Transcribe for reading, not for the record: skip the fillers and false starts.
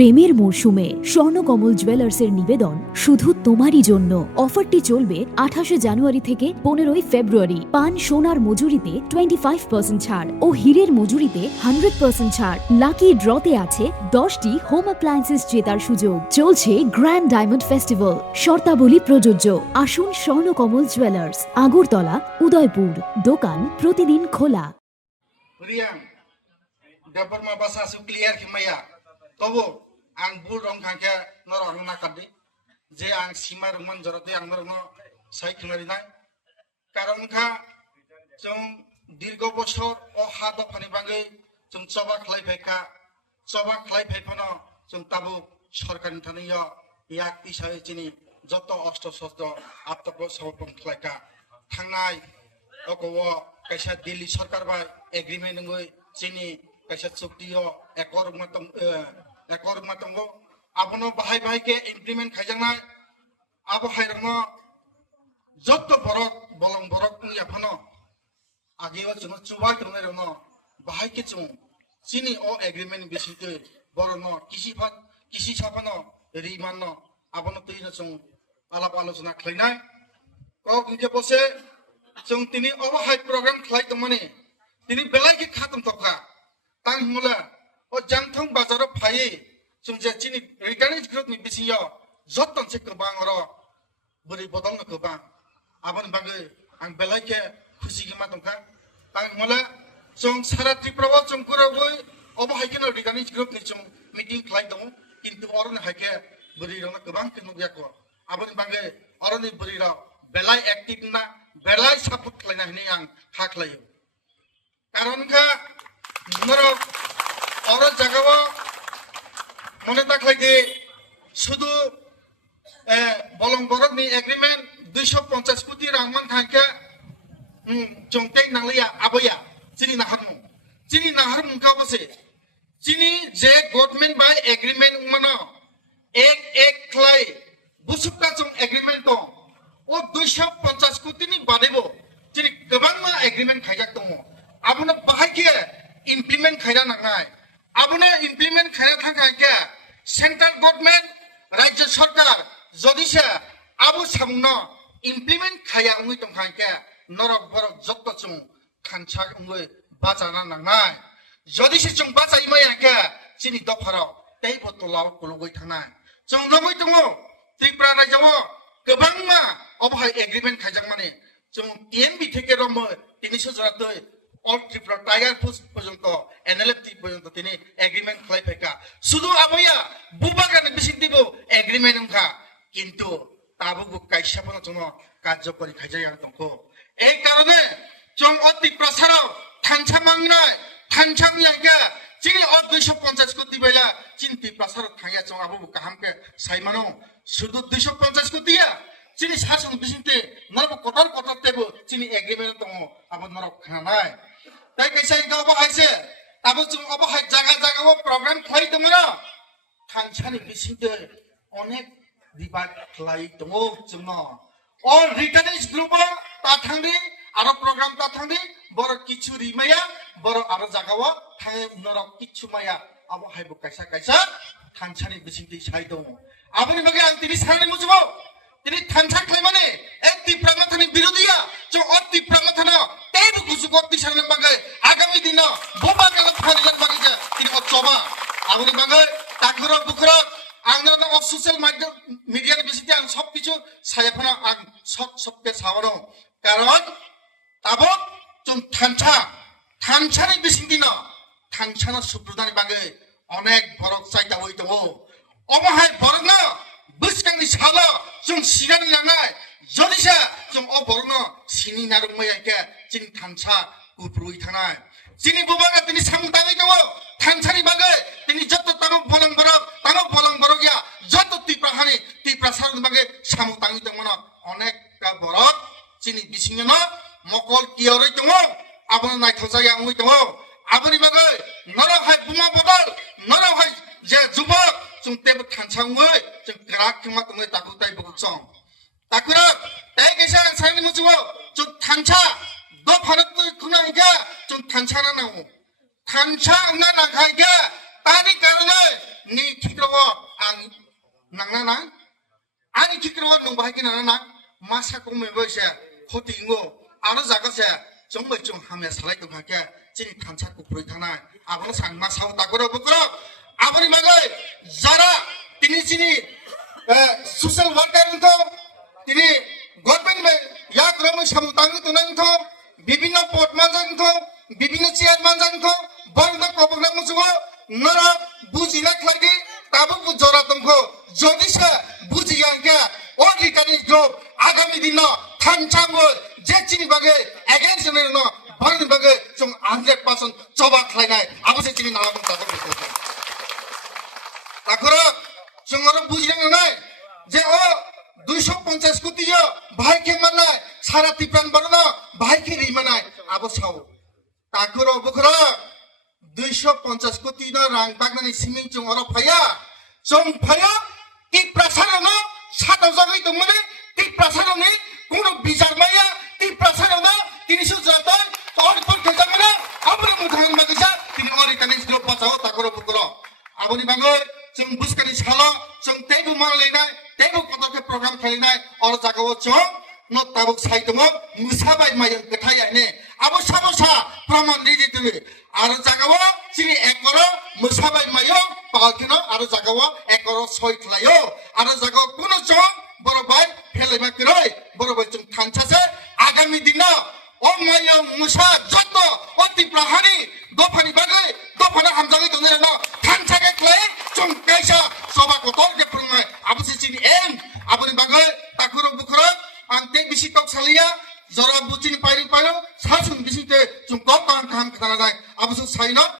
প্রেমের মরশুমে স্বর্ণকমল জুয়েলার্সের নিবেদন শুধু তোমারই জন্য। অফারটি চলবে 28 জানুয়ারি থেকে 15 ফেব্রুয়ারি। পান সোনার মজুরিতে 25% ছাড় ও হীরের মজুরিতে 100% ছাড়। লাকি ড্রতে আছে 10টি হোম অ্যাপ্লায়েন্সেস জেতার সুযোগ। চলছে গ্র্যান্ড ডায়মন্ড ফেস্টিভ্যাল। শর্তাবলী প্রযোজ্য। আসুন স্বর্ণকমল জুয়েলার্স, আগরতলা, উদয়পুর। দোকান প্রতিদিন খোলা। Riang, dapat mabasa su clear kimaya. Tobo, ang burong kangke norong nakadi. Je ang simar man joroti ang norong sai kimari nai. Karon kha jong dirgo boshor o hado phani bangai jong choba khlai pheka. Choba khlai phekhono jong tabu সরকারি Tania yak isai chini joto osto sosto aptabo sabon khlaika. Thangnai okowo kaisa Delhi सरकार by agreement ngoi chini kaisa chuktiyo ekor matongo abono bahai bahai ke implement khaijangnai abo hairangno jotto borok bolong borok ni apano ageo chung chubai tongnai rangno bahai ke chung chini o agreement bisite borono kisi sapano rimanno abono tuino chung alap alochona khlainai ko gije bose जों तिनी अबहाय programme खालायदों माने तिनी बेलायगे खातम तोखा तां मुला ओ जांथं बाजाराव फायै जों जे तिनी रिटार्निंग ग्रुपनि बिसियाव जतन से गोबां र बोरै बदलनो गोबां आबन बागै आं बेलायगे खुसिगे मा दंखा तां मुला जों सारा त्रिपुराव जों गुरावै अबहायगे रिटार्निंग ग्रुपनि जों मिटिं खालायदों किन्तु अरन हायके बोरै रंना गोबां किनुयाको आबन बागै अरनि बोरै र बेलाय एक्टिभ ना बेलाय सापर्ट खालायना होनाय आं हाख्लायो कारण का नरो और जगह मने ताख्लायदे शुधु बलं बरकनि एग्रीमेंट 250 कोटी रां मान थांखे जंते नांलिया आबैया चिनि नाहारमु का बसे चिनि जे गवर्नमेंट बाय एग्रीमेंट मनो एक खलाय बुसुकता जों एग्रीमेंट दं ओ 250 कोटी बादेबो जेरै गोबां एग्रीमेंट खायजाक दङ आबनो बाहायके इमप्लिमेंट खायना नांनाय आबनो इमप्लिमेंट खायना थाखायके सेंट्रल गवर्नमेंट राज्य सरकार जदिसे आबो सामनो इमप्लिमेंट खाया उंगै दंखायके नरक बरक जत्त जों खानसा उंगै बाजाना नांनाय जदिसे जों बाजायमायाके चिनि दफाराव दै बतलाव गलगै थांनाय जों नमै दङ त्रिपुरा रायजोआव गोबां मा अबहाय एग्रीमेंट खायजाक माने जों टीएमबी থেকে রম 300 জরাতে অল ত্রিপুরা টাইগার ফোর্স পর্যন্ত এনএলএফটি পর্যন্ত তিনি এগ্রিমেন্ট খাই ফেকা শুধু আবয়া বুবাগানে বিসিং দিব এগ্রিমেন্ট উনখা কিন্তু তাবুগু কাইসাপনা জন্য কার্যকরী খাইজায়া দंखो এই কারণে जों অতি প্রসারাव থানছা মাংনাय থানছা মিয়াকে চিনি 250 কোটি বেলা চিন্তি প্রসারাव থাঙ্গা जों আবু কাহামকে সাইমানো শুধু 250 কোটিয়া চিনি শাসন বিসিংতে নরব কটর তেবো চিনি এগ্রিমেন্ট দङ আবো নরব খানাय তাই কাইসাই গাव हायसे ताबो जों अबहाय जागा प्रग्राम खालाय दङ ना थानसानि बिसिंते अनेक रिबात खालाय दङ जों अल रिटार्निंग ग्रुप ता थांदि आरो प्रग्राम ता थांदि बर किछु रिमाया बर आरो जागाव थाङे नरब किछु माया अबहाय बो कायसा थानसानि बिसिंते साय दङ आबोनि बगे आं तिनि सानै मुजुबो তিনি থানছা খাইমানে এক তীব্রামাথানি বিরোধিয়া যে অতি প্রামাথান তেই গুজুগত দিশানে বাগে আগামী দিন বোবা গেল ফারিজান বাগে যে তিনি অচবা আগুনি বাগে তাকর বুকর আংনা অফ সোশ্যাল মিডিয়ার বিসিতে আং সব কিছু সায়াফনা আং সবকে সাওয়ানো কারণ তাবো जों থানছানি বিসিদিন থানছানা সুপ্রদানি বাগে অনেক বরক চাইতা হই দङ অবহায় বরনা बुसकांनि साला जों सिगानि नांनाय जदिसा जों अबरनो सिनि नारुमयाके चिनि थानसा गुब्रुइ थानाय चिनि बुबागा तिनि सामुदाङै दङ थानसानि बागै तिनि जत्त तांगो बलं बरक या जत्त तिप्रा सारनि बागै सामुदाङै दङन अनेक का बरक चिनि बिसिङनो मकल कियरै दङ आबनो नायथजाया उङै दङ आबनि बागै नरहाय बुमा बदल नरहाय जे जुबक जों तेब थानसाङै जों ग्राक केमा तङै ताकु ताइ बगसं ताकुरा ताइ कैसा साइनि मुजुव जों थानसा द भारत खुना इगा जों थानसा ना नांगौ थानसा ना नांखायगा tani karena ni kikrowo ang nangna na ani kikrowo nung bahagi na masa ko mebo siya khoti ngo aro jaga siya 정말 좀 하면 살아야 될 거야. 진이 탄착고 부르잖아. 아버는 상마 사고 따고로 부끄러. 아버님 말고 자라 তিনি সোশ্যাল ওয়ার্কার তিনি গভর্নমেন্ট ইয়া ক্রমে সমতাঙ্গ তুনাঙ্গ বিভিন্ন পদ মানজাঙ্গ বিভিন্ন চেয়ারম্যান জাঙ্গ বন্ধ প্রোগ্রাম মুজুগ নরা বুঝিনা খাইদি তাবো বুজরা দঙ্গ জদিসা বুঝিয়াঙ্গা অধিকারী গ্রুপ আগামী দিন থানচাঙ্গ যে চিনি বাগে এগেইনস্ট ন বন্ধ বাগে जों 100% জবা খাইনাই আবসে চিনি নালাম তাবো তাকরা जोंरो बुझिनांगौ नाय जे ओ 250 कोटियो भाइके माननाय सारा तिप्रान बरनो भाइके रिमानाय आबो साव ताकरो बखरा 250 कोटि न रां बागनानि सिमिं जों अर फाया जों फाया ति प्रसारनो साताव जागै दंमोन ति प्रसारनो कोनो बिजारमाया ति प्रसारनो तिनिसु जातय और पर खजामना आबो मुथां मागिसा तिनि अरिकानि ग्रुप बाचाव ताकरो बखरा आबोनि बांगै जों बुसकानि साला जों तेबो मानलायनाय तेबो पदके प्रग्राम खालायनाय और जागाव जों न ताबुक साइदम मुसाबाय माय गथायाने आबो साबसा प्रमाण दिदितु आरो जागाव सिनि एकरो मुसाबाय माय पालकिनो आरो जागाव एकरो सय खलायो आरो